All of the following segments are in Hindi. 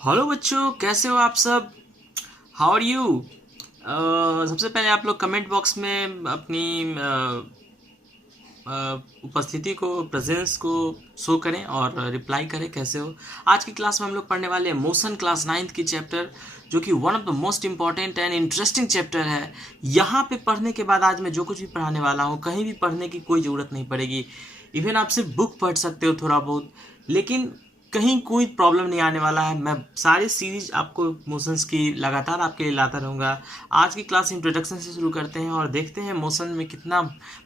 हेलो बच्चों, कैसे हो आप सब? How are you? सबसे पहले आप लोग कमेंट बॉक्स में अपनी उपस्थिति को, प्रेजेंस को शो करें और रिप्लाई करें कैसे हो। आज की क्लास में हम लोग पढ़ने वाले हैं मोशन, क्लास 9th की चैप्टर, जो कि one of the most important and interesting chapter है। यहाँ पे पढ़ने के बाद आज मैं जो कुछ भी पढ़ाने वाला हूँ, कहीं भी पढ़ने की कोई ज़रूरत नहीं पड़ेगी। इवन आप सिर्फ बुक पढ़ सकते हो थोड़ा बहुत, लेकिन कहीं कोई प्रॉब्लम नहीं आने वाला है। मैं सारी सीरीज आपको मोशंस की लगातार आपके लिए लाता रहूँगा। आज की क्लास इंट्रोडक्शन से शुरू करते हैं और देखते हैं मोशन में कितना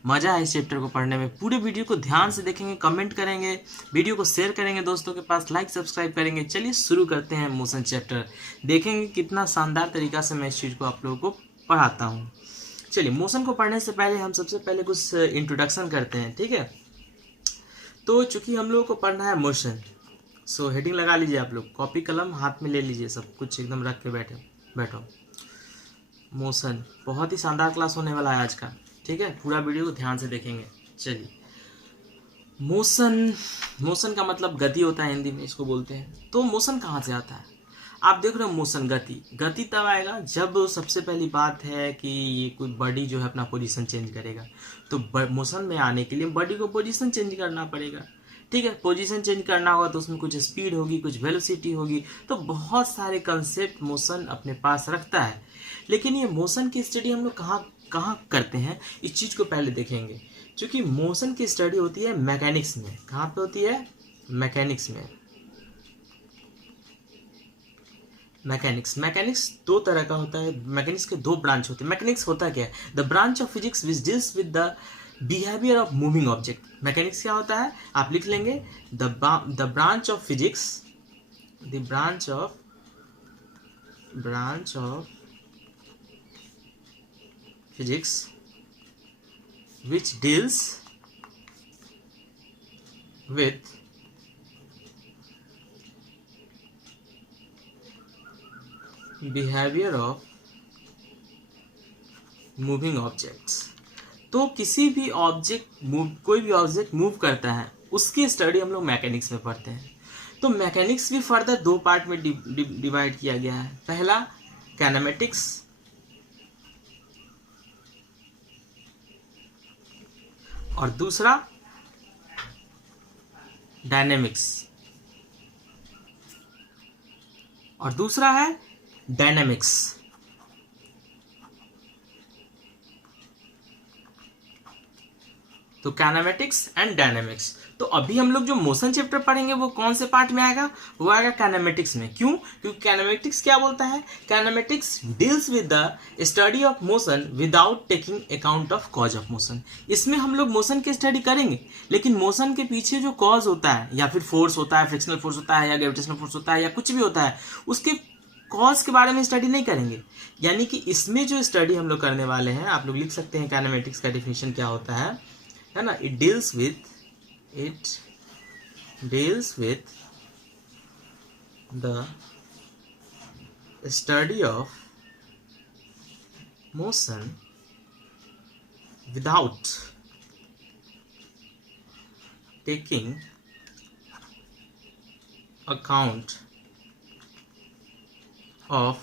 मज़ा है इस चैप्टर को पढ़ने में। पूरे वीडियो को ध्यान से देखेंगे, कमेंट करेंगे, वीडियो को शेयर करेंगे दोस्तों के पास, लाइक सब्सक्राइब करेंगे। चलिए शुरू करते हैं मोशन चैप्टर। देखेंगे कितना शानदार तरीका से मैं इस चीज़ को आप लोगों को पढ़ाता हूँ। चलिए, मोशन को पढ़ने से पहले हम सबसे पहले कुछ इंट्रोडक्शन करते हैं, ठीक है? तो चूंकि हम लोगों को पढ़ना है मोशन, सो हेडिंग लगा लीजिए, आप लोग कॉपी कलम हाथ में ले लीजिए, सब कुछ एकदम रख के बैठो। मोशन बहुत ही शानदार क्लास होने वाला है आज का, ठीक है? पूरा वीडियो को ध्यान से देखेंगे। चलिए, मोशन, मोशन का मतलब गति होता है, हिंदी में इसको बोलते हैं। तो मोशन कहाँ से आता है? आप देख रहे हो मोशन, गति तब आएगा जब सबसे पहली बात है कि ये कोई बॉडी जो है अपना पोजीशन चेंज करेगा। तो मोशन में आने के लिए बॉडी को पोजीशन चेंज करना पड़ेगा, ठीक है? पोजीशन चेंज करना होगा तो उसमें कुछ स्पीड होगी, कुछ वेलोसिटी होगी, तो बहुत सारे कंसेप्ट मोशन अपने पास रखता है। लेकिन ये मोशन की स्टडी हम लोग कहाँ कहाँ करते हैं, इस चीज़ को पहले देखेंगे। क्योंकि मोशन की स्टडी होती है मैकेनिक्स में। कहाँ पे होती है? मैकेनिक्स में। मैकेनिक्स दो तरह का होता है। मैकेनिक्स के दो ब्रांच होते हैं। मैकेनिक्स होता क्या है? The branch of physics which deals with the behaviour of moving object. Mechanics क्या होता है? आप लिख लेंगे, the branch of physics, the branch of physics which deals with behavior of moving objects। तो किसी भी ऑब्जेक्ट कोई भी ऑब्जेक्ट मूव करता है, उसकी स्टडी हम लोग मैकेनिक्स में पढ़ते हैं। तो मैकेनिक्स भी फर्दर दो पार्ट में डिवाइड किया गया है। पहला काइनेमेटिक्स और दूसरा डायनेमिक्स, और दूसरा है डायनेमिक्स। तो काइनेमेटिक्स एंड डायनेमिक्स। तो अभी हम लोग जो मोशन चैप्टर पढ़ेंगे वो कौन से पार्ट में आएगा? वो आएगा काइनेमेटिक्स में। क्यों? क्योंकि काइनेमेटिक्स क्या बोलता है? Kinematics deals with the study of motion without taking account of cause of motion. इसमें हम लोग मोशन की स्टडी करेंगे, लेकिन मोशन के पीछे जो कॉज होता है, या फिर फोर्स होता है, फ्रिक्शनल फोर्स होता है, या ग्रेविटेशनल फोर्स होता है, या कुछ भी होता है, उसके कॉज के बारे में स्टडी नहीं करेंगे। यानी कि इसमें जो स्टडी हम लोग करने वाले हैं, आप लोग लिख सकते हैं काइनेमेटिक्स का डेफिनेशन क्या होता है ना? It deals with the study of motion without taking account of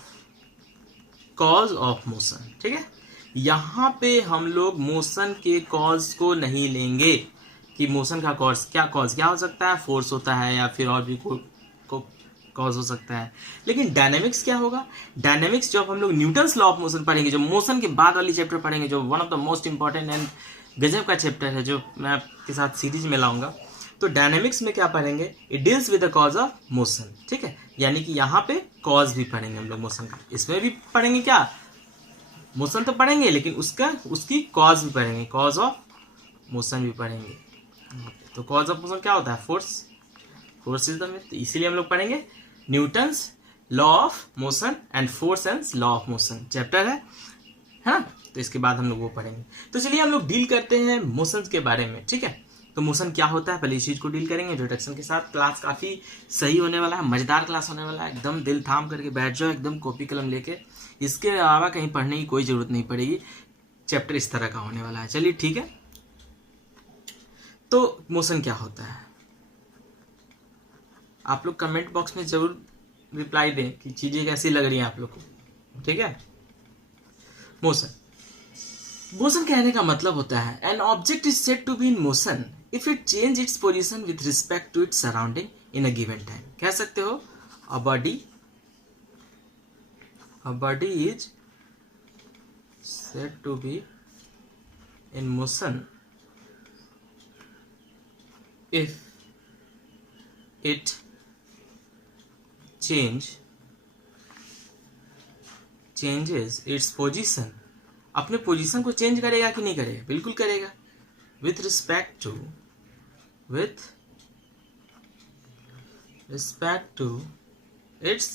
cause of motion, ठीक है? यहाँ पे हम लोग मोशन के कॉज को नहीं लेंगे कि मोशन का कॉज क्या हो सकता है, फोर्स होता है, या फिर और भी को कॉज हो सकता है। लेकिन डायनेमिक्स क्या होगा? डायनेमिक्स जब हम लोग न्यूटन्स लॉ ऑफ मोशन पढ़ेंगे, जो मोशन के बाद वाली चैप्टर पढ़ेंगे, जो one of the most important and गजब का चैप्टर है, जो मैं आपके साथ सीरीज में लाऊंगा। तो डायनेमिक्स में क्या पढ़ेंगे? It deals with the cause of motion, ठीक है? यानी कि यहाँ पे कॉज भी पढ़ेंगे हम लोग मोशन का। इसमें भी पढ़ेंगे क्या? मोशन तो पढ़ेंगे, लेकिन उसकी कॉज भी पढ़ेंगे, कॉज ऑफ मोशन भी पढ़ेंगे। तो कॉज ऑफ मोशन क्या होता है? Force is the myth. तो इसीलिए हम लोग पढ़ेंगे Newton's law of motion and force and law of motion chapter है ना? तो इसके बाद हम लोग वो पढ़ेंगे। तो चलिए हम लोग डील करते हैं मोशन के बारे में, ठीक है? तो मोशन क्या होता है, पहले इस चीज को डील करेंगे इंट्रोडक्शन के साथ। क्लास काफी सही होने वाला है, मजेदार क्लास होने वाला है। एकदम दिल थाम करके बैठ जाओ, एकदम कॉपी कलम लेके। इसके अलावा कहीं पढ़ने की कोई जरूरत नहीं पड़ेगी। चैप्टर इस तरह का होने वाला है। चलिए ठीक है। तो मोशन क्या होता है, आप लोग कमेंट बॉक्स में जरूर रिप्लाई दें कि चीज़ें कैसी लग रही हैं आप लोग को। ठीक है। मोशन, मोशन कहने का मतलब होता है an object is said to be in motion if it change its position with respect to its surrounding in a given time. कह सकते हो a body is said to be in motion if it changes its position. अपने पोजीशन को चेंज करेगा कि नहीं करेगा? बिल्कुल करेगा। With respect to its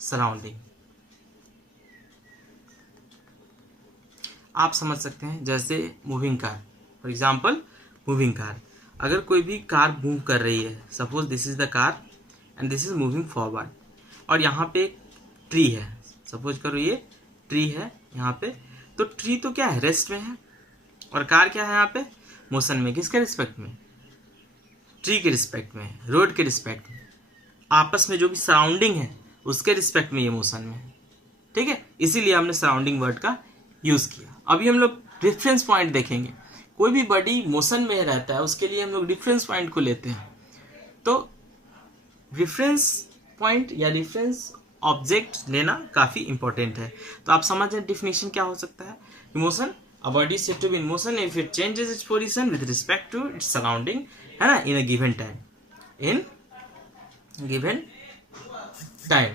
surrounding. आप समझ सकते हैं जैसे moving car, for example moving car. अगर कोई भी कार मूव कर रही है, suppose this is the car and this is moving forward, और यहाँ पे एक ट्री है, सपोज करो ये ट्री है यहाँ पे, तो ट्री तो क्या है, रेस्ट में है, और कार क्या है यहाँ पे, मोशन में। किसके रिस्पेक्ट में? ट्री के रिस्पेक्ट में, रोड के रिस्पेक्ट में, आपस में जो भी सराउंडिंग है उसके रिस्पेक्ट में ये मोशन में है। ठीक है, इसीलिए हमने सराउंडिंग वर्ड का यूज किया। अभी हम लोग डिफरेंस पॉइंट देखेंगे। कोई भी बॉडी मोशन में रहता है उसके लिए हम लोग डिफरेंस पॉइंट को लेते हैं। तो डिफरेंस पॉइंट या डिफरेंस ऑब्जेक्ट लेना काफी इंपॉर्टेंट है। तो आप समझ रहे डिफिनेशन क्या हो सकता है। Motion, a body said to be in motion if it changes its position with respect to its surrounding, है ना, in a given time, in given time.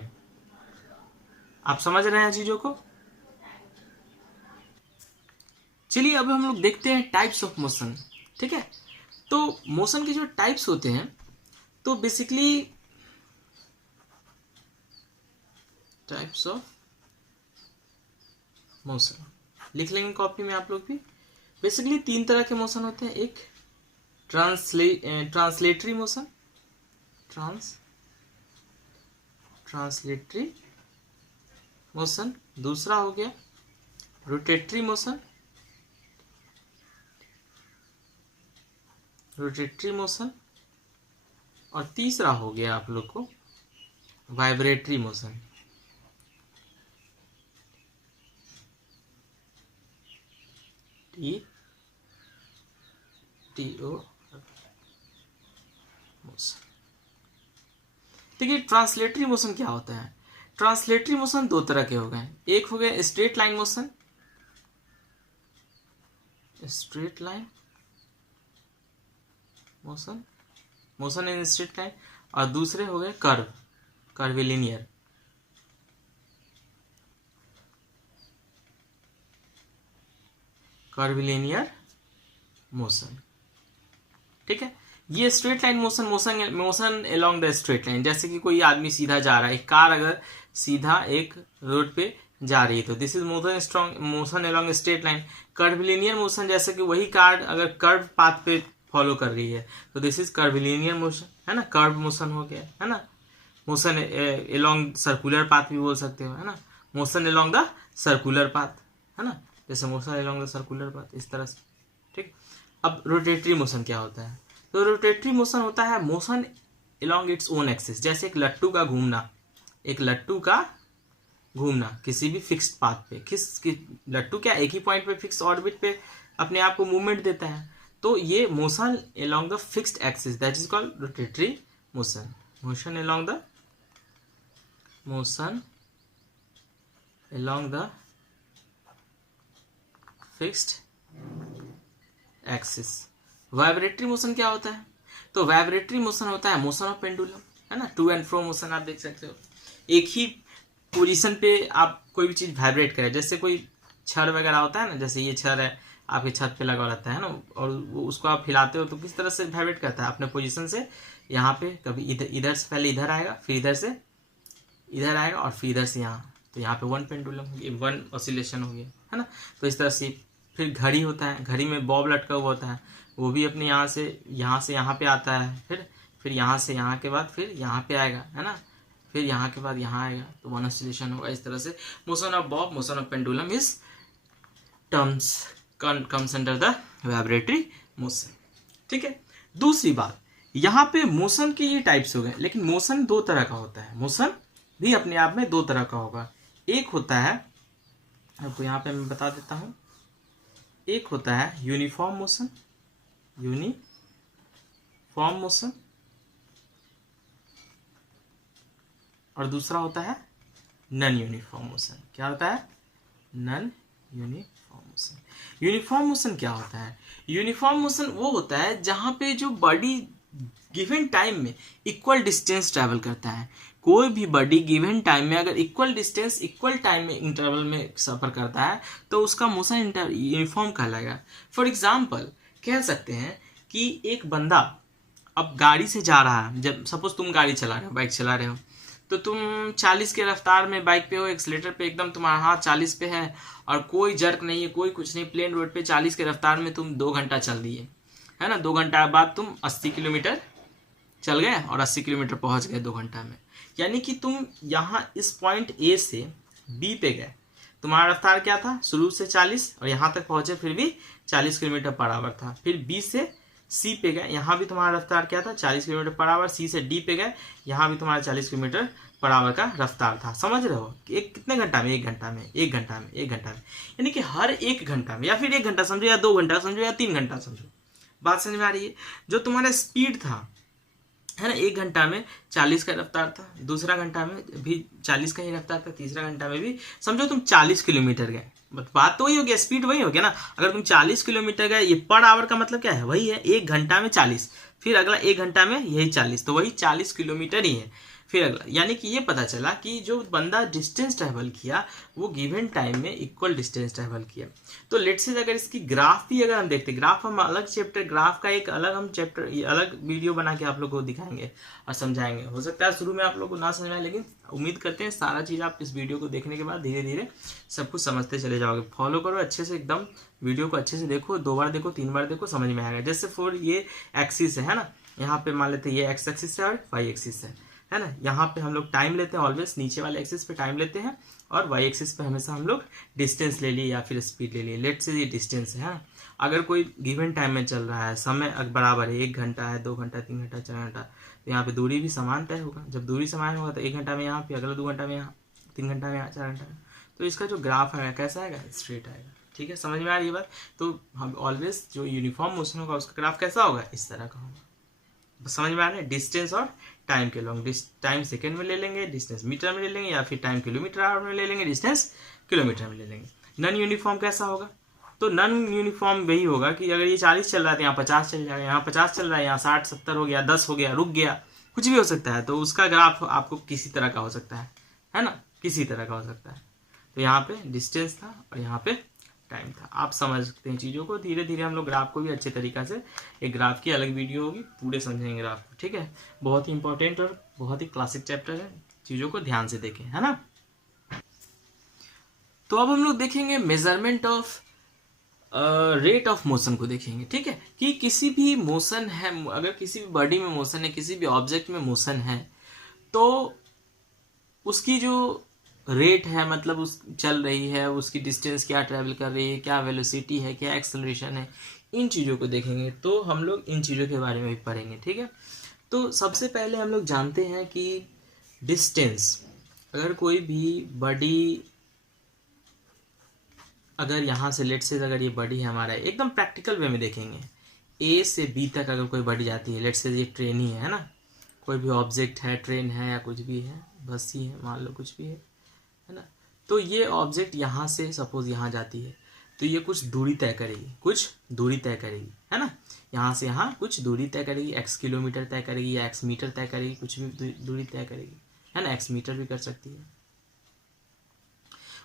आप समझ रहे हैं चीजों को। चलिए अब हम लोग देखते हैं टाइप्स ऑफ मोशन। ठीक है, तो मोशन के जो टाइप्स होते हैं, तो बेसिकली टाइप्स ऑफ मोशन लिख लेंगे कॉपी में आप लोग भी। बेसिकली 3 तरह के मोशन होते हैं। एक ट्रांसलेटरी मोशन, ट्रांसलेटरी मोशन। दूसरा हो गया रोटेटरी मोशन, और तीसरा हो गया आप लोग को वाइब्रेटरी मोशन। TO motion. देखिए ट्रांसलेटरी मोशन क्या होता है। ट्रांसलेटरी मोशन 2 तरह के हो गए। एक हो गया straight line motion, straight line motion in straight line, और दूसरे हो गए कर्विलिनियर। Curvilinear motion. ठीक है, ये straight line motion along the straight line. जैसे कि कोई आदमी सीधा जा रहा है, एक कार अगर सीधा एक रोड पे जा रही है तो this is motion along straight line. Curvilinear motion, जैसे कि वही कार अगर कर्व पाथ पे फॉलो कर रही है तो दिस इज कर्विलिनियर मोशन, है ना, कर्व मोशन हो गया, है ना। मोशन अलोंग सर्कुलर पाथ भी बोल सकते हो, है ना, motion along the circular path, है ना, जैसे motion along the circular path, इस तरह से। ठीक, अब रोटेटरी मोशन क्या होता है। तो रोटेटरी मोशन होता है motion along its own axis. जैसे एक लट्टू का घूमना किसी भी फिक्स्ड पाथ पे। लट्टू क्या एक ही पॉइंट पे फिक्स ऑर्बिट पे अपने आप को मूवमेंट देता है। तो ये motion along the fixed axis, that is called rotatory motion. Motion along the fixed axis. Vibratory motion क्या होता है। तो वाइब्रेटरी मोशन होता है मोशन ऑफ पेंडुलम, है ना, टू एंड फ्रो मोशन। आप देख सकते हो एक ही पोजीशन पे आप कोई भी चीज वाइब्रेट करे। जैसे कोई छड़ वगैरह होता है ना, जैसे ये छड़ है आपकी छत पे लगा रहता है ना, और उसको आप हिलाते हो तो किस तरह से वाइब्रेट करता है, अपने पोजीशन से यहाँ पे कभी इधर से पहले इधर आएगा, फिर इधर से इधर आएगा, और फिर इधर से यहाँ। तो यहाँ पे 1 पेंडुलम हो गया, 1 ऑसिलेशन हो गया, है ना। तो इस तरह से फिर घड़ी होता है, घड़ी में बॉब लटका हुआ होता है, वो भी अपने यहाँ से यहाँ पे आता है, फिर यहाँ से यहाँ के बाद फिर यहाँ पे आएगा, है ना, फिर यहाँ के बाद यहाँ आएगा, तो 1 ऑसिलेशन होगा। इस तरह से motion of Bob, motion of pendulum is comes under the vibratory motion. ठीक है, दूसरी बात, यहाँ पे मोशन के ये टाइप्स हो गए, लेकिन मोशन 2 तरह का होता है। मोशन भी अपने आप में दो तरह का होगा। एक होता है, आपको यहाँ पे मैं बता देता हूँ, एक होता है यूनिफॉर्म मोशन, यूनिफॉर्म मोशन, और दूसरा होता है नॉन यूनिफॉर्म मोशन। क्या होता है? Non uniform motion. Uniform motion क्या होता है? यूनिफॉर्म मोशन वो होता है जहां पे जो बॉडी गिवन टाइम में इक्वल डिस्टेंस ट्रैवल करता है। कोई भी बॉडी गिवन टाइम में अगर इक्वल डिस्टेंस इक्वल टाइम में इंटरवल में सफर करता है तो उसका मोशन यूनिफॉर्म कहलाएगा। फॉर एग्जाम्पल कह सकते हैं कि एक बंदा अब गाड़ी से जा रहा है, जब सपोज तुम गाड़ी चला रहे हो, बाइक चला रहे हो, तो तुम 40 के रफ्तार में बाइक पे हो, एक्सीलेटर पे एकदम तुम्हारा हाथ 40 पे है और कोई जर्क नहीं है, कोई कुछ नहीं, प्लेन रोड पे 40 के रफ्तार में तुम 2 घंटा चल दिए, है ना। 2 घंटा बाद तुम 80 किलोमीटर चल गए और 80 किलोमीटर पहुंच गए 2 घंटा में। यानी कि तुम यहाँ इस पॉइंट ए से बी पे गए, तुम्हारा रफ्तार क्या था? शुरू से 40 और यहाँ तक पहुंचे फिर भी 40 किलोमीटर पर आवर था। फिर बी से सी पे गए, यहाँ भी तुम्हारा रफ्तार क्या था? 40 किलोमीटर पर आवर। सी से डी पे गए, यहाँ भी तुम्हारा 40 किलोमीटर पर आवर का रफ्तार था। समझ रहे हो कि एक कितने घंटा में? 1 घंटा में, 1 घंटा में, 1 घंटा में। यानी कि हर 1 घंटा में, या फिर 1 घंटा समझो, या 2 घंटा समझो, या 3 घंटा समझो, बात समझ में आ रही है? जो तुम्हारा स्पीड था, है ना, 1 घंटा में 40 का रफ्तार था, दूसरा घंटा में भी 40 का ही रफ्तार था, तीसरा घंटा में भी समझो तुम 40 किलोमीटर गए। बात तो वही हो गया, स्पीड वही हो गया ना। अगर तुम 40 किलोमीटर गए, ये पर आवर का मतलब क्या है? वही है, 1 घंटा में 40, फिर अगला 1 घंटा में यही 40, तो वही 40 किलोमीटर ही है। फिर अगला, यानी कि ये पता चला कि जो बंदा डिस्टेंस ट्रैवल किया वो गिवन टाइम में इक्वल डिस्टेंस ट्रैवल किया। तो लेट्स से अगर इसकी ग्राफ भी अगर हम देखते, ग्राफ हम अलग चैप्टर, ग्राफ का एक अलग हम चैप्टर, अलग वीडियो बना के आप लोग को दिखाएंगे और समझाएंगे। हो सकता है शुरू में आप लोग को ना समझ आए, लेकिन उम्मीद करते हैं सारा चीज़ आप इस वीडियो को देखने के बाद धीरे धीरे सब कुछ समझते चले जाओगे। फॉलो करो अच्छे से, एकदम वीडियो को अच्छे से देखो, 2 बार देखो, 3 बार देखो, समझ में आएगा। जैसे फॉर ये एक्सिस है ना, यहाँ पे मान लेते हैं ये एक्स एक्सिस है और वाई एक्सिस है ना। यहाँ पे हम लोग टाइम लेते हैं, ऑलवेज नीचे वाले एक्सिस पे टाइम लेते हैं, और वाई एक्सिस पे हमेशा हम लोग डिस्टेंस ले लिए या फिर स्पीड ले लिए। लेट से ये डिस्टेंस है। अगर कोई गिवन टाइम में चल रहा है, समय बराबर है, 1 घंटा है, 2 घंटा, 3 घंटा, 4 घंटा, तो यहाँ पे दूरी भी समान तय होगा। जब दूरी समान होगा तो 1 घंटा में यहाँ पे, अगला 2 घंटा में यहाँ, 3 घंटा में यहाँ, 4 घंटा में, तो इसका जो ग्राफ आएगा कैसा आएगा? स्ट्रेट आएगा। ठीक है, समझ में आ रही है बात? तो हम ऑलवेज जो यूनिफॉर्म मोशन होगा उसका ग्राफ कैसा होगा? इस तरह का होगा। समझ में आ रहा है? डिस्टेंस और टाइम के लॉन्ग, टाइम सेकेंड में ले लेंगे, डिस्टेंस मीटर में ले लेंगे, या फिर टाइम किलोमीटर आवर में ले लेंगे, डिस्टेंस किलोमीटर में ले लेंगे। नॉन यूनिफॉर्म कैसा होगा? तो नॉन यूनिफॉर्म वही होगा कि अगर ये 40 चल रहा है तो यहाँ 50 चल जाएगा, यहाँ 50 चल रहा है, यहाँ 60, 70 हो गया, 10 हो गया, रुक गया, कुछ भी हो सकता है। तो उसका ग्राफ आपको किसी तरह का हो सकता है ना, किसी तरह का हो सकता है। तो यहाँ पे डिस्टेंस था और यहाँ पे टाइम था। आप समझ सकते हैं चीज़ों को। धीरे धीरे हम लोग ग्राफ को भी अच्छे तरीक़ा से, एक ग्राफ की अलग वीडियो होगी, पूरे समझेंगे ग्राफ को। ठीक है, बहुत ही इंपॉर्टेंट और बहुत ही क्लासिक चैप्टर है, चीज़ों को ध्यान से देखें, है ना। तो अब हम लोग देखेंगे measurement of rate of motion को देखेंगे। ठीक है, कि किसी भी मोशन है, अगर किसी भी बॉडी में मोशन है, किसी भी ऑब्जेक्ट में मोशन है, तो उसकी जो रेट है, मतलब उस चल रही है, उसकी डिस्टेंस क्या ट्रैवल कर रही है, क्या वेलोसिटी है, क्या एक्सेलरेशन है, इन चीज़ों को देखेंगे। तो हम लोग इन चीज़ों के बारे में भी पढ़ेंगे। ठीक है, तो सबसे पहले हम लोग जानते हैं कि डिस्टेंस, अगर कोई भी बॉडी, अगर यहाँ से लेट से अगर ये बॉडी है हमारा, एकदम प्रैक्टिकल वे में देखेंगे, ए से बी तक अगर कोई बॉडी जाती है, लेट से ये ट्रेन ही है ना, कोई भी ऑब्जेक्ट है, ट्रेन है या कुछ भी है, बस ही है, मान लो कुछ भी है ना। तो ये ऑब्जेक्ट यहाँ से सपोज यहाँ जाती है, तो ये कुछ दूरी तय करेगी, कुछ दूरी तय करेगी, है ना। यहाँ से यहाँ कुछ दूरी तय करेगी, x किलोमीटर तय करेगी या x मीटर तय करेगी, कुछ भी दूरी तय करेगी, है ना। x मीटर भी कर सकती है।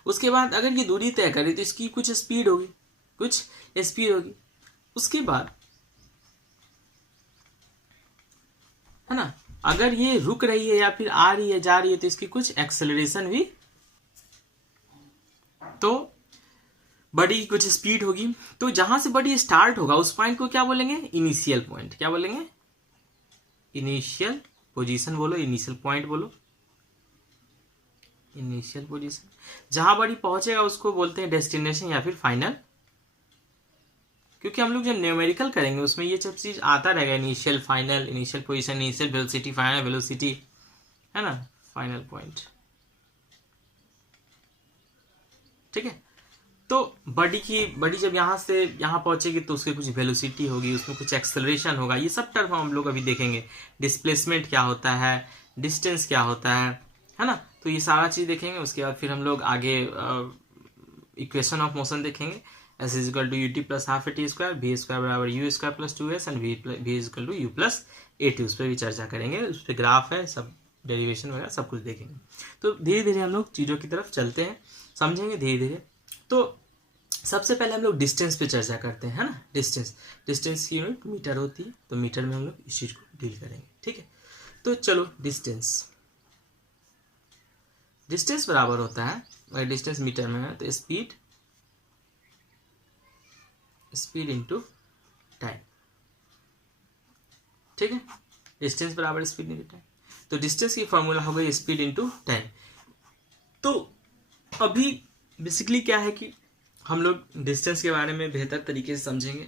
उसके बाद अगर ये दूरी तय करे तो इसकी कुछ स्पीड होगी, कुछ स्पीड होगी। उसके बाद, है ना, अगर ये रुक रही है या फिर आ रही है, जा रही है, तो इसकी कुछ एक्सेलरेशन भी, तो बॉडी की कुछ स्पीड होगी। तो जहां से बॉडी स्टार्ट होगा उस पॉइंट को क्या बोलेंगे? Initial point. क्या बोलेंगे? इनिशियल पोजीशन बोलो, इनिशियल पॉइंट बोलो, इनिशियल पोजीशन। जहां बॉडी पहुंचेगा उसको बोलते हैं डेस्टिनेशन या फिर फाइनल, क्योंकि हम लोग जब न्यूमेरिकल करेंगे उसमें ये सब चीज आता रहेगा, initial, final, initial position, initial velocity, final velocity, है ना, फाइनल पॉइंट। ठीक है। तो बॉडी जब यहाँ से यहाँ पहुंचेगी तो उसकी कुछ वेलोसिटी होगी, उसमें कुछ एक्सेलरेशन होगा, ये सब टर्म हम लोग अभी देखेंगे। डिस्प्लेसमेंट क्या होता है, डिस्टेंस क्या होता है ना, तो ये सारा चीज़ देखेंगे। उसके बाद फिर हम लोग आगे इक्वेशन ऑफ मोशन देखेंगे। S is equal to U T plus half A T square, V square बराबर U square plus 2s and V is equal to U plus A T, उस पर भी चर्चा करेंगे। उस पर ग्राफ है, सब डेरिवेशन वगैरह सब कुछ देखेंगे। तो धीरे धीरे हम लोग चीज़ों की तरफ चलते हैं, समझेंगे धीरे धीरे। तो सबसे पहले हम लोग डिस्टेंस पे चर्चा करते हैं, है ना। डिस्टेंस की यूनिट मीटर होती है, तो मीटर में हम लोग इस चीज़ को डील करेंगे, ठीक है। तो चलो डिस्टेंस बराबर होता है, अगर डिस्टेंस मीटर में है तो स्पीड इंटू टाइम, ठीक है। डिस्टेंस बराबर स्पीड इंटू टाइम, तो डिस्टेंस की फॉर्मूला हो गई स्पीड इंटू टाइम। तो अभी बेसिकली क्या है कि हम लोग डिस्टेंस के बारे में बेहतर तरीके से समझेंगे,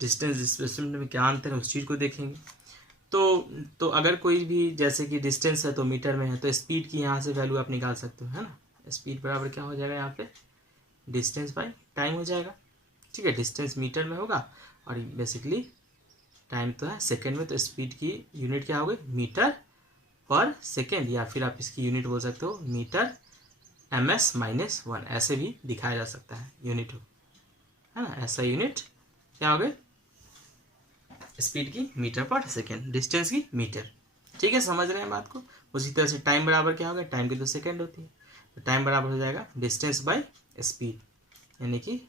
डिस्टेंस डिस्प्लेसमेंट में क्या अंतर है उस चीज़ को देखेंगे। तो अगर कोई भी जैसे कि डिस्टेंस है तो मीटर में है, तो स्पीड की यहाँ से वैल्यू आप निकाल सकते हो, है ना। स्पीड बराबर क्या हो जाएगा यहाँ पे, डिस्टेंस बाई टाइम हो जाएगा, ठीक है। डिस्टेंस मीटर में होगा और बेसिकली टाइम तो है सेकेंड में, तो स्पीड की यूनिट क्या हो गई, मीटर पर सेकेंड, या फिर आप इसकी यूनिट बोल सकते हो मीटर ms-1, ऐसे भी दिखाया जा सकता है यूनिट हो, है ना। ऐसा यूनिट क्या हो गए, स्पीड की मीटर पर सेकेंड, डिस्टेंस की मीटर, ठीक है। समझ रहे हैं बात को। उसी तरह से टाइम बराबर क्या होगा, टाइम की तो सेकेंड होती है, तो टाइम बराबर हो जाएगा डिस्टेंस बाय स्पीड, यानी कि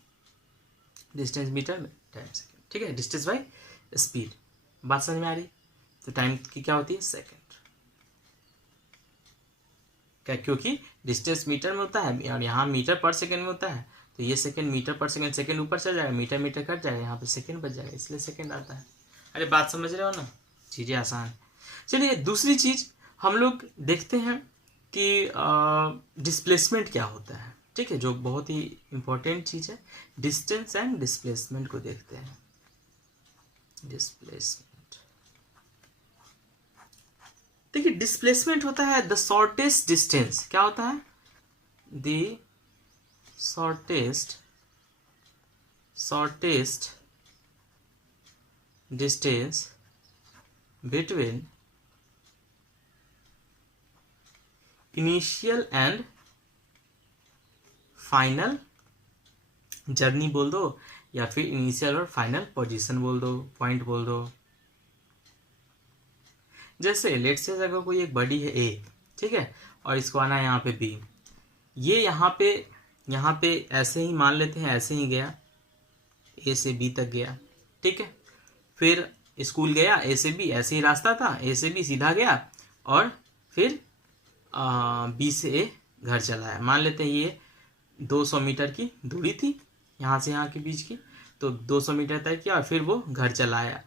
डिस्टेंस मीटर में टाइम सेकेंड, ठीक है। डिस्टेंस बाय स्पीड, बात समझ में आ रही। तो टाइम की क्या होती है, सेकेंड, क्या, क्योंकि डिस्टेंस मीटर में होता है और यहाँ मीटर पर सेकेंड में होता है, तो ये सेकेंड मीटर पर सेकेंड, सेकेंड ऊपर चल जाएगा, मीटर कट जाएगा, यहाँ पे सेकेंड बच जाएगा, इसलिए सेकेंड आता है। अरे बात समझ रहे हो ना, चीज़ें आसान। चलिए दूसरी चीज़ हम लोग देखते हैं कि डिस्प्लेसमेंट क्या होता है, ठीक है, जो बहुत ही इंपॉर्टेंट चीज़ है। डिस्टेंस एंड डिस्प्लेसमेंट को देखते हैं। डिस्प्लेसमेंट, देखिए डिस्प्लेसमेंट होता है द शॉर्टेस्ट डिस्टेंस, क्या होता है, the shortest distance between initial and final journey बोल दो, या फिर इनिशियल और फाइनल पोजीशन बोल दो, पॉइंट बोल दो। जैसे लेट्स से अगर कोई एक बॉडी है ए, ठीक है, और इसको आना है यहाँ पे बी, ये यहाँ पे ऐसे ही मान लेते हैं, ऐसे ही गया ए से बी तक गया, ठीक है। फिर स्कूल गया ए से बी, ऐसे ही रास्ता था, ए से बी सीधा गया और फिर बी से ए घर चला है। मान लेते हैं ये 200 मीटर की दूरी थी यहाँ से यहाँ के बीच की, तो 200 मीटर तय किया और फिर वो घर चला आया।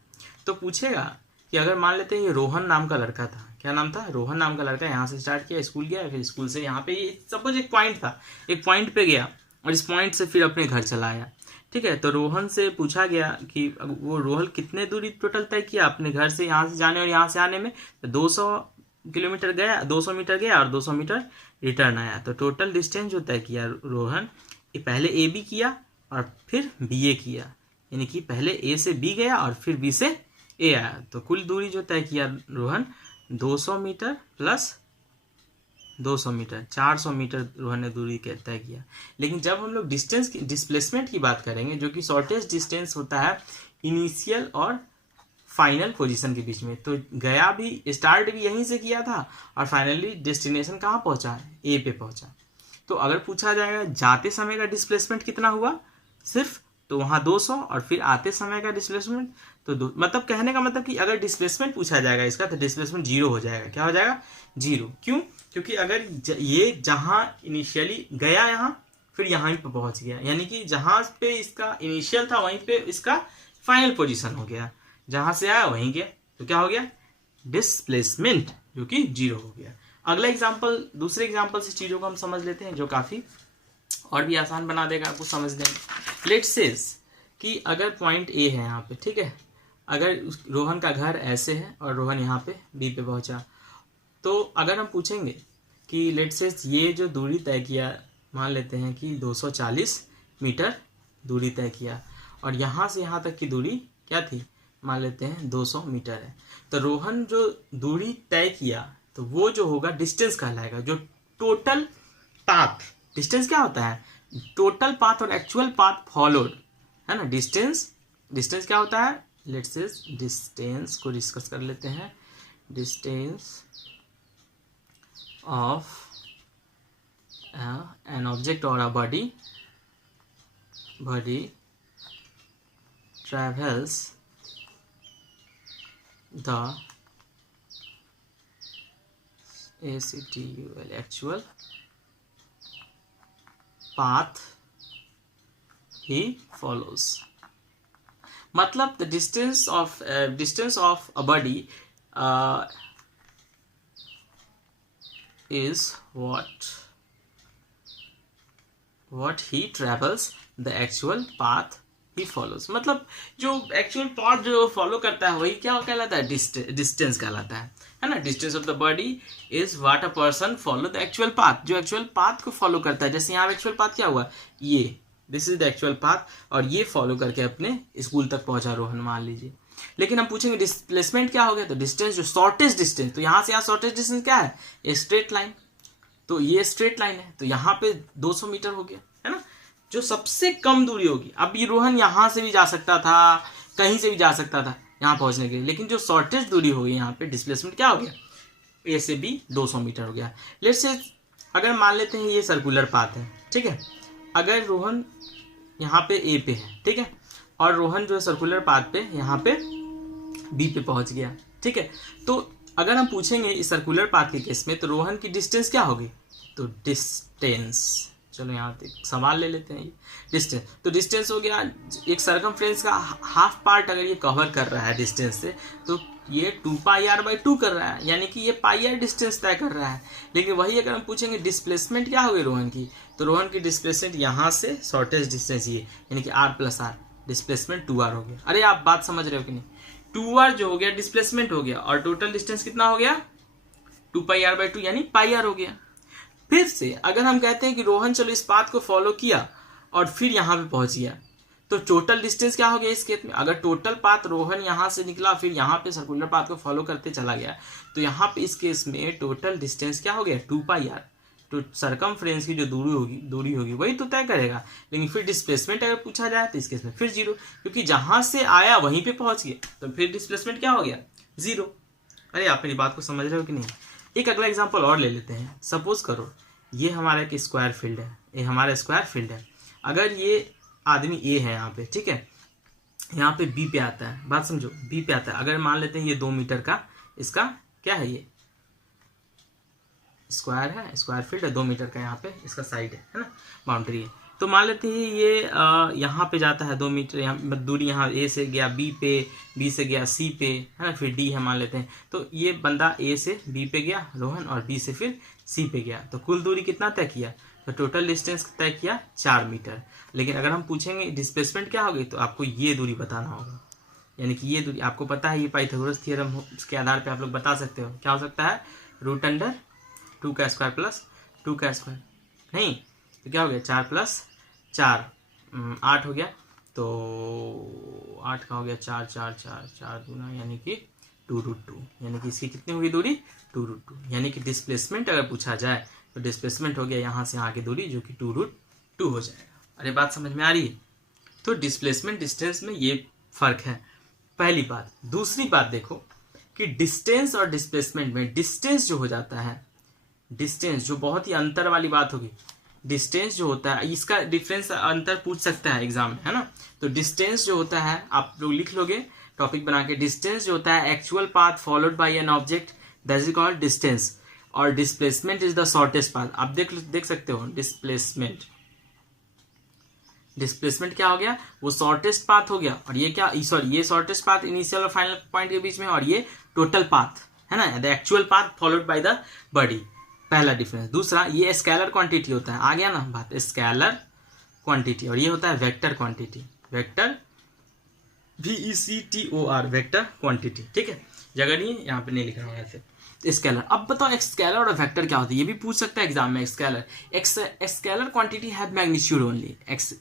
तो पूछेगा कि अगर मान लेते हैं ये रोहन नाम का लड़का था, क्या नाम था, रोहन नाम का लड़का, यहाँ से स्टार्ट किया, स्कूल गया, फिर स्कूल से यहाँ पे ये सपोज एक पॉइंट था, एक पॉइंट पे गया और इस पॉइंट से फिर अपने घर चला आया, ठीक है। तो रोहन से पूछा गया कि वो रोहन कितने दूरी टोटल तय किया अपने घर से यहाँ से जाने और यहाँ से आने में, तो 200 किलोमीटर गया, 200 मीटर गया और 200 मीटर रिटर्न आया। तो टोटल डिस्टेंस जो तय किया रोहन, ये पहले ए बी किया और फिर बी ए किया, यानी कि पहले ए से बी गया और फिर बी से ए आया। तो कुल दूरी जो तय किया Rohan 200 meter plus 200 meter, 400 meter Rohan ने दूरी तय किया। लेकिन जब हम लोग डिस्टेंस की डिस्प्लेसमेंट की बात करेंगे, जो कि शॉर्टेस्ट डिस्टेंस होता है इनिशियल और फाइनल पोजीशन के बीच में, तो गया भी, स्टार्ट भी यहीं से किया था और फाइनली डेस्टिनेशन कहाँ पहुंचा, ए पे पहुंचा। तो अगर पूछा जाएगा जाते समय का डिस्प्लेसमेंट कितना हुआ सिर्फ, तो वहाँ 200 और फिर आते समय का डिस्प्लेसमेंट तो मतलब कहने का मतलब कि अगर डिस्प्लेसमेंट पूछा जाएगा इसका, तो डिस्प्लेसमेंट 0 हो जाएगा। क्या हो जाएगा, 0। क्यों, क्योंकि अगर ये जहाँ इनिशियली गया यहाँ फिर यहाँ पे पहुँच गया, यानी कि जहाँ पे इसका इनिशियल था वहीं पे इसका फाइनल पोजीशन हो गया, जहाँ से आया वहीं गया, तो क्या हो गया, डिस्प्लेसमेंट, जो कि 0 हो गया। अगला एग्जाम्पल, दूसरे एग्जाम्पल से चीज़ों को हम समझ लेते हैं, जो काफ़ी और भी आसान बना देगा आपको समझने में। लेट्स से कि अगर पॉइंट ए है यहाँ पे, ठीक है, अगर रोहन का घर ऐसे है और रोहन यहाँ पे बी पे पहुँचा, तो अगर हम पूछेंगे कि लेट्स से ये जो दूरी तय किया मान लेते हैं कि 240 मीटर दूरी तय किया और यहाँ से यहाँ तक की दूरी क्या थी, मान लेते हैं 200 मीटर है। तो रोहन जो दूरी तय किया तो वो जो होगा डिस्टेंस कहलाएगा। जो टोटल पाथ, डिस्टेंस क्या होता है, टोटल पाथ और एक्चुअल पाथ फॉलोड, है ना। डिस्टेंस क्या होता है, लेट्स से डिस्टेंस को डिस्कस कर लेते हैं। Distance of an object or a body travels the actual path he follows। मतलब the distance of a body is what he travels, the actual path he follows। मतलब जो एक्चुअल पाथ जो फॉलो करता है वही क्या कहलाता है, डिस्टेंस कहलाता है ना। Distance of the body is what a person follow the actual path, जो एक्चुअल पाथ को फॉलो करता है। जैसे यहाँ एक्चुअल पाथ क्या हुआ, ये this is the actual path और ये फॉलो करके अपने स्कूल तक पहुंचा रोहन, मान लीजिए। लेकिन हम पूछेंगे डिस्प्लेसमेंट क्या हो गया, तो डिस्टेंस जो शॉर्टेस्ट डिस्टेंस, तो यहाँ से यहाँ शॉर्टेस्ट डिस्टेंस क्या है, ए स्ट्रेट लाइन। तो ये स्ट्रेट लाइन है तो यहाँ पे 200 मीटर हो गया, है ना। जो सबसे कम दूरी होगी, अब ये रोहन यहाँ से भी जा सकता था, कहीं से भी जा सकता था यहाँ पहुँचने के लिए, लेकिन जो शॉर्टेस्ट दूरी होगी यहाँ पे डिस्प्लेसमेंट क्या हो गया, ए से बी 200 मीटर हो गया। लेट्स से अगर मान लेते हैं ये सर्कुलर पाथ है, ठीक है। अगर रोहन यहाँ पे ए पे है, ठीक है, और रोहन जो है सर्कुलर पाथ पे यहाँ पे बी पे पहुँच गया, ठीक है। तो अगर हम पूछेंगे इस सर्कुलर पाथ के केस में तो रोहन की डिस्टेंस क्या होगी, तो डिस्टेंस, चलो यहाँ एक सवाल ले लेते हैं। ये डिस्टेंस, तो डिस्टेंस हो गया एक सर्कमफ्रेंस का हाफ पार्ट अगर ये कवर कर रहा है डिस्टेंस से, तो ये 2πr/2 कर रहा है, यानी कि ये πr डिस्टेंस तय कर रहा है। लेकिन वही अगर हम पूछेंगे डिस्प्लेसमेंट क्या होगी रोहन की, तो रोहन की डिस्प्लेसमेंट यहाँ से शॉर्टेस्ट डिस्टेंस ये, यानी कि r+r, डिस्प्लेसमेंट 2r हो गया। अरे आप बात समझ रहे हो कि नहीं, 2r जो हो गया डिस्प्लेसमेंट हो गया और टोटल डिस्टेंस कितना हो गया, 2πr/2 यानी πr हो गया। फिर से अगर हम कहते हैं कि रोहन चलो इस पाथ को फॉलो किया और फिर यहाँ पे पहुंच गया, तो टोटल डिस्टेंस क्या हो गया इस केस में। अगर टोटल पाथ रोहन यहाँ से निकला फिर यहाँ पे सर्कुलर पाथ को फॉलो करते चला गया, तो यहाँ पे इस केस में टोटल डिस्टेंस क्या हो गया, 2πr। तो सर्कमफ्रेंस की जो दूरी होगी वही तो तय करेगा। लेकिन फिर डिस्प्लेसमेंट अगर पूछा जाए तो इस केस में फिर 0, क्योंकि जहाँ से आया वहीं पे पहुँच गया, तो फिर डिस्प्लेसमेंट क्या हो गया, 0। अरे आप मेरी बात को समझ रहे हो कि नहीं। एक अगला एग्जाम्पल और ले लेते हैं। सपोज करो ये हमारा एक स्क्वायर फील्ड है, ये हमारा स्क्वायर फील्ड है। अगर ये आदमी ए है यहाँ पे, ठीक है, यहाँ पे बी पे आता है, बात समझो, बी पे आता है। अगर मान लेते हैं ये 2 मीटर का इसका क्या है, ये स्क्वायर है, स्क्वायर फील्ड है, 2 मीटर का यहाँ पे इसका साइड है ना, बाउंड्री है। तो मान लेते हैं ये यहाँ पे जाता है 2 मीटर, यहाँ दूरी, यहाँ ए से गया बी पे, बी से गया सी पे, है ना, फिर डी है मान लेते हैं। तो ये बंदा ए से बी पे गया रोहन, और बी से फिर सी पे गया, तो कुल दूरी कितना तय किया, तो टोटल डिस्टेंस तय किया 4 मीटर। लेकिन अगर हम पूछेंगे डिस्प्लेसमेंट क्या होगी, तो आपको ये दूरी बताना होगा, यानी कि ये दूरी आपको पता है, ये पाइथागोरस थ्योरम के आधार पर आप लोग बता सकते हो। क्या हो सकता है, √2 का स्क्वायर प्लस 2 का स्क्वायर, नहीं तो क्या हो गया 4 + 4 8 हो गया, तो 8 का हो गया 4 4 4 4 दूना यानी कि 2√2, यानी कि इसकी कितनी होगी दूरी 2√2। यानी कि डिस्प्लेसमेंट अगर पूछा जाए तो डिस्प्लेसमेंट हो गया यहाँ से यहाँ की दूरी जो कि 2√2 हो जाएगा। अरे बात समझ में आ रही है। तो डिस्प्लेसमेंट डिस्टेंस में ये फर्क है, पहली बात। दूसरी बात देखो कि डिस्टेंस और डिस्प्लेसमेंट में डिस्टेंस जो हो जाता है, डिस्टेंस जो बहुत ही अंतर वाली बात होगी, डिस्टेंस जो होता है इसका डिफरेंस अंतर पूछ सकता है एग्जाम में, है ना। तो डिस्टेंस जो होता है आप लोग लिख लोगे टॉपिक बना के, डिस्टेंस जो होता है actual path followed by an object that is called distance, और displacement is the shortest path. आप देख सकते हो डिस्प्लेसमेंट क्या हो गया, वो शॉर्टेस्ट पाथ हो गया, और ये क्या, सॉरी ये शॉर्टेस्ट पाथ इनिशियल और फाइनल पॉइंट के बीच में, और ये टोटल पाथ है ना, the actual path followed by the body, पहला डिफरेंस। दूसरा ये स्केलर क्वांटिटी होता है, आ गया ना बात, स्केलर क्वांटिटी, और ये होता है vector quantity, vector VECTOR, vector quantity, ठीक है, जगह नहीं यहाँ पे नहीं लिखा हुआ ऐसे। स्केलर। अब बताओ एक स्केलर और वेक्टर क्या होता है, ये भी पूछ सकता है एग्जाम में। Scalar quantity have magnitude only,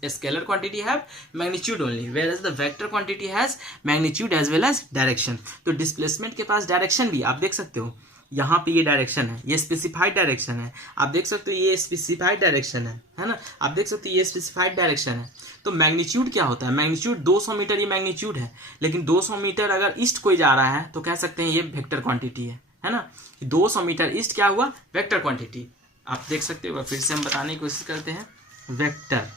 scalar quantity have magnitude only, whereas the vector quantity has magnitude as well as direction. तो डिस्प्लेसमेंट के पास डायरेक्शन भी आप देख सकते हो, यहाँ पे ये डायरेक्शन है, ये स्पेसिफाइड डायरेक्शन है, आप देख सकते हो ये स्पेसिफाइड डायरेक्शन है ना, आप देख सकते हो ये स्पेसिफाइड डायरेक्शन है। तो मैग्नीट्यूड क्या होता है, मैग्नीट्यूड 200 मीटर ये मैग्नीट्यूड है, लेकिन 200 मीटर अगर ईस्ट कोई जा रहा है तो कह सकते हैं ये वेक्टर क्वांटिटी है ना, 200 मीटर ईस्ट क्या हुआ, वेक्टर क्वांटिटी। आप देख सकते हो, फिर से हम बताने की कोशिश करते हैं, वेक्टर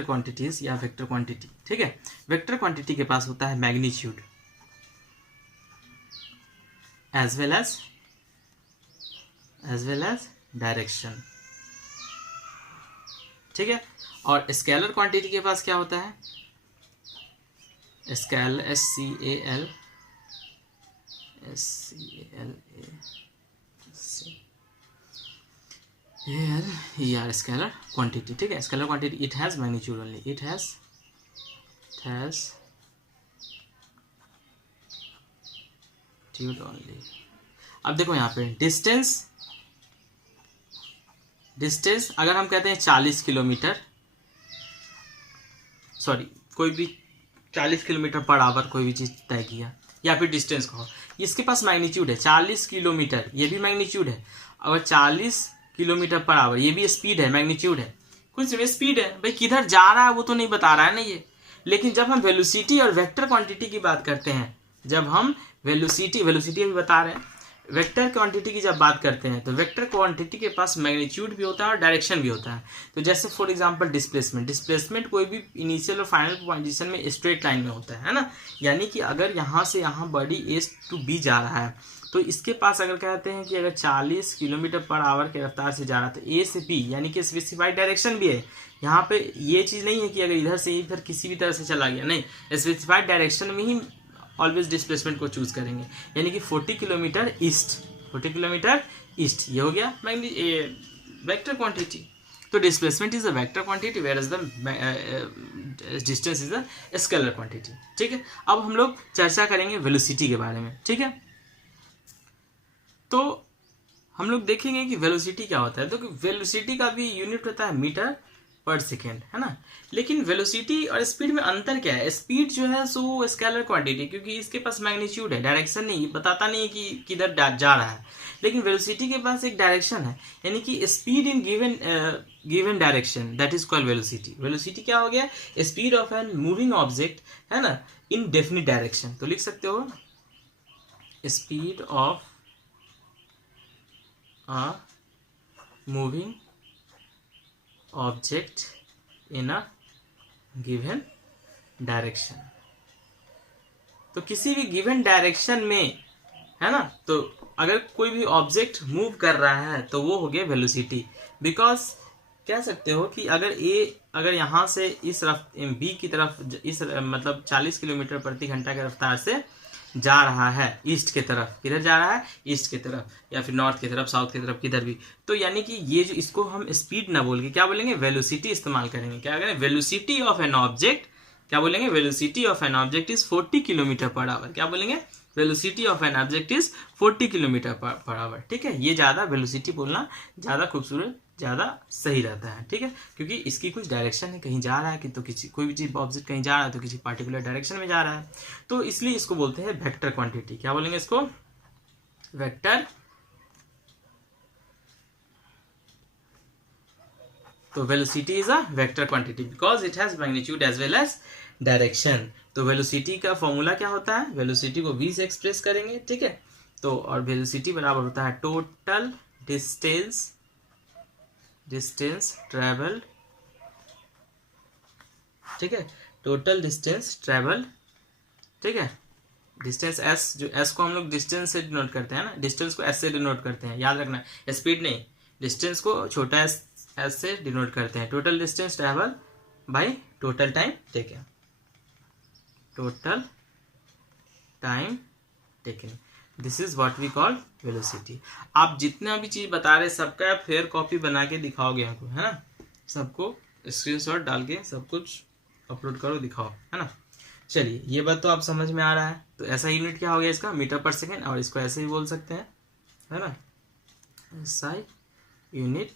क्वांटिटीज या वेक्टर क्वांटिटी, ठीक है। वेक्टर क्वांटिटी के पास होता है magnitude as well as direction, ठीक है। और स्केलर क्वांटिटी के पास क्या होता है, स्केल SCAL स्केलर क्वांटिटी, ठीक है। Scalar quantity it has magnitude only, it has only. अब देखो यहाँ पे डिस्टेंस अगर हम कहते हैं 40 किलोमीटर, सॉरी कोई भी 40 किलोमीटर पर आवर कोई भी चीज़ तय किया, या फिर डिस्टेंस कहो, इसके पास मैग्नीट्यूड है 40 किलोमीटर, ये भी मैग्नीट्यूड है। अगर 40 किलोमीटर पर आवर ये भी स्पीड है, मैग्नीट्यूड है, कुछ स्पीड है भाई, किधर जा रहा है वो तो नहीं बता रहा है ना ये। लेकिन जब हम वेलोसिटी और वेक्टर क्वांटिटी की बात करते हैं, जब हम वेलोसिटी अभी बता रहे हैं, वेक्टर क्वांटिटी की जब बात करते हैं तो वेक्टर क्वांटिटी के पास मैग्नीट्यूड भी होता है और डायरेक्शन भी होता है। तो जैसे फॉर एग्जांपल डिस्प्लेसमेंट कोई भी इनिशियल और फाइनल पोजीशन में स्ट्रेट लाइन में होता है ना, यानी कि अगर यहाँ से यहाँ बॉडी A to B जा रहा है तो इसके पास अगर कहते हैं कि अगर 40 किलोमीटर पर आवर के रफ्तार से जा रहा है तो A से B यानी कि स्पेसिफाइड डायरेक्शन भी है। यहाँ पे ये चीज़ नहीं है कि अगर इधर से इधर किसी भी तरह से चला गया, नहीं, स्पेसिफाइड डायरेक्शन में ही ऑलवेज डिस्प्लेसमेंट को चूज करेंगे, यानी कि 40 किलोमीटर ईस्ट, ये हो गया वेक्टर क्वांटिटी। तो displacement is a vector quantity whereas the distance is a scalar quantity, ठीक है। अब हम लोग चर्चा करेंगे वेलोसिटी के बारे में, ठीक है। तो हम लोग देखेंगे कि वेलोसिटी क्या होता है। तो वेलोसिटी का भी यूनिट होता है मीटर पर सेकेंड, है ना। लेकिन वेलोसिटी और स्पीड में अंतर क्या है, स्पीड जो है सो स्केलर क्वांटिटी, क्योंकि इसके पास मैग्नीट्यूड है, डायरेक्शन नहीं, बताता नहीं है कि किधर जा रहा है। लेकिन वेलोसिटी के पास एक डायरेक्शन है, यानी कि speed in given direction, that is called velocity. Velocity क्या हो गया, speed of an moving object, है ना, इन डेफिनिट डायरेक्शन। तो लिख सकते हो speed of a moving object in a given direction। तो किसी भी गिवन डायरेक्शन में, है ना, तो अगर कोई भी ऑब्जेक्ट मूव कर रहा है तो वो हो गया वेलोसिटी। बिकॉज कह सकते हो कि अगर यहाँ से इस बी की तरफ इस मतलब 40 किलोमीटर प्रति घंटा के रफ्तार से जा रहा है ईस्ट के तरफ, किधर जा रहा है, ईस्ट की तरफ, या फिर नॉर्थ की तरफ, साउथ की तरफ, किधर भी, तो यानी कि ये जो इसको हम स्पीड ना बोल के क्या बोलेंगे, वेलोसिटी इस्तेमाल करेंगे। क्या करें, वेलोसिटी ऑफ एन ऑब्जेक्ट, क्या बोलेंगे, velocity of N object is 40 kilometre per hour. क्या बोलेंगे, velocity of N object is 40 kilometre per hour, ठीक है। ये ज्यादा वेलोसिटी बोलना ज्यादा खूबसूरत, ज्यादा सही रहता है, ठीक है, क्योंकि इसकी कुछ डायरेक्शन है, कहीं जा रहा है कि तो किसी कोई भी चीज ऑब्जेक्ट कहीं जा रहा है तो किसी पार्टिकुलर डायरेक्शन में जा रहा है, तो इसलिए इसको बोलते हैं वेक्टर क्वांटिटी। क्या बोलेंगे इसको, वेक्टर। तो velocity is a vector quantity because it has magnitude as well as direction. तो वेलोसिटी का फॉर्मूला क्या होता है, वेलोसिटी को v से एक्सप्रेस करेंगे, ठीक है। तो और वेलोसिटी बराबर होता है टोटल डिस्टेंस ट्रेवल, ठीक है, टोटल डिस्टेंस ट्रेवल, ठीक है। डिस्टेंस s, जो s को हम लोग डिस्टेंस से डिनोट करते हैं ना, डिस्टेंस को s से डिनोट करते हैं, याद रखना, स्पीड नहीं, डिस्टेंस को छोटा s से डिनोट करते हैं। Total distance travel by total time taken, total time taken, this is what we call velocity. आप जितना भी चीज बता रहे सबका फेयर कॉपी बना के दिखाओगे हमको, है ना, सबको स्क्रीनशॉट डाल के सब कुछ अपलोड करो, दिखाओ, है ना। चलिए ये बात तो आप समझ में आ रहा है। तो ऐसा यूनिट क्या हो गया इसका, मीटर पर सेकेंड, और इसको ऐसे ही बोल सकते हैं, है ना, SI यूनिट